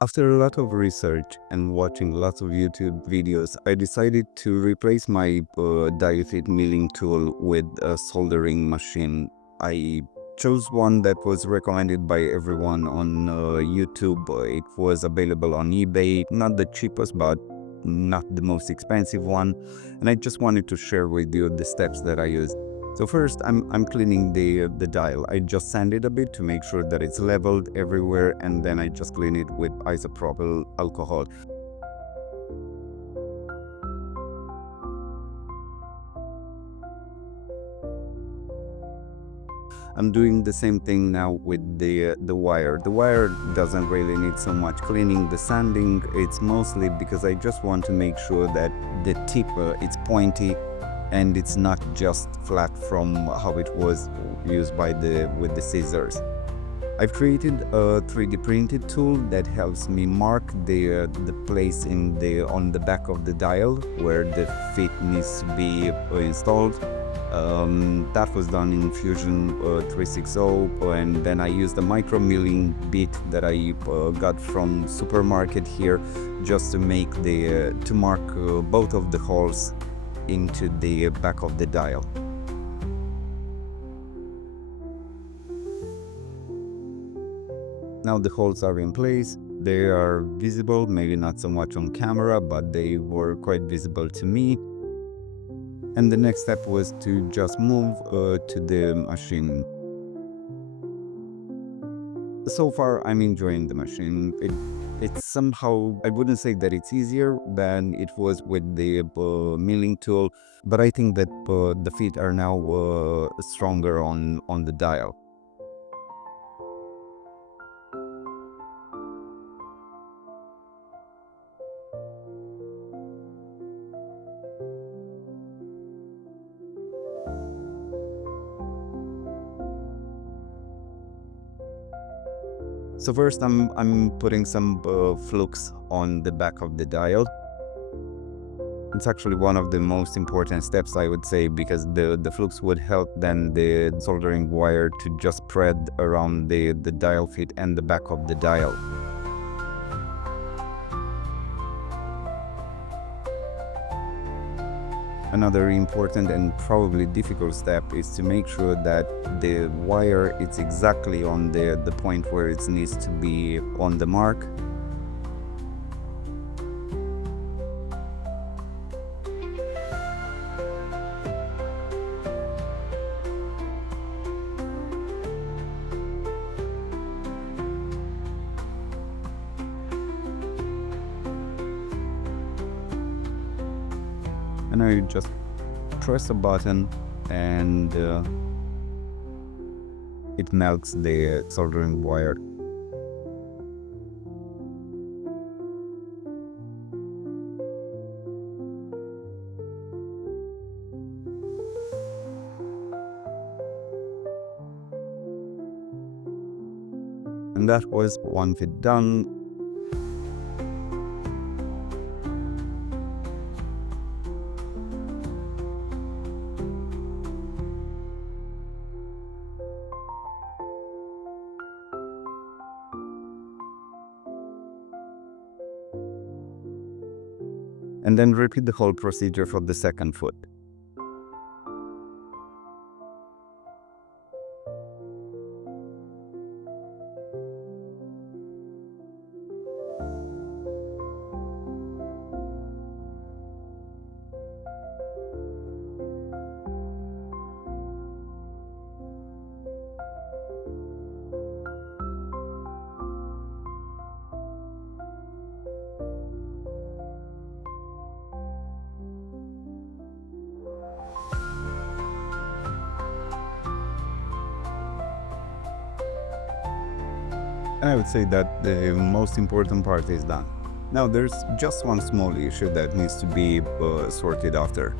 After a lot of research and watching lots of YouTube videos, I decided to replace my die fit milling tool with a soldering machine. I chose one that was recommended by everyone on YouTube. It was available on eBay, not the cheapest, but not the most expensive one. And I just wanted to share with you the steps that I used. So first, I'm cleaning the dial. I just sand it a bit to make sure that it's leveled everywhere, and then I just clean it with isopropyl alcohol. I'm doing the same thing now with the wire. The wire doesn't really need so much cleaning. The sanding, it's mostly because I just want to make sure that the tip it's pointy and it's not just flat from how it was used with the scissors. I've created a 3D printed tool that helps me mark the place on the back of the dial where the fit needs to be installed. That was done in Fusion 360, and then I used a micro milling bit that I got from supermarket here, just to make to mark both of the holes into the back of the dial. Now the holes are in place. They are visible, maybe not so much on camera, but they were quite visible to me. And the next step was to just move to the machine. So far, I'm enjoying the machine. It's somehow, I wouldn't say that it's easier than it was with the milling tool, but I think that the feet are now stronger on the dial. So first, I'm putting some flux on the back of the dial. It's actually one of the most important steps, I would say, because the flux would help then the soldering wire to just spread around the dial fit and the back of the dial. Another important and probably difficult step is to make sure that the wire is exactly on the point where it needs to be on the mark. And I just press a button and it melts the soldering wire. And that was one fit done. And then repeat the whole procedure for the second foot. And I would say that the most important part is done. Now there's just one small issue that needs to be sorted after.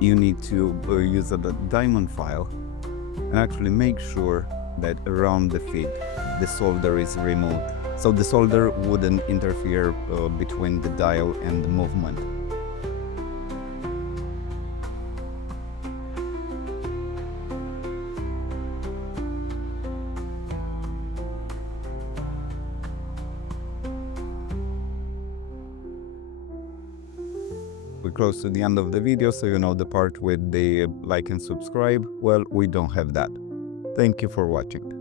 You need to use a diamond file and actually make sure that around the feet the solder is removed, so the solder wouldn't interfere between the dial and the movement. we're close to the end of the video, so you know the part with the like and subscribe. Well, we don't have that. Thank you for watching.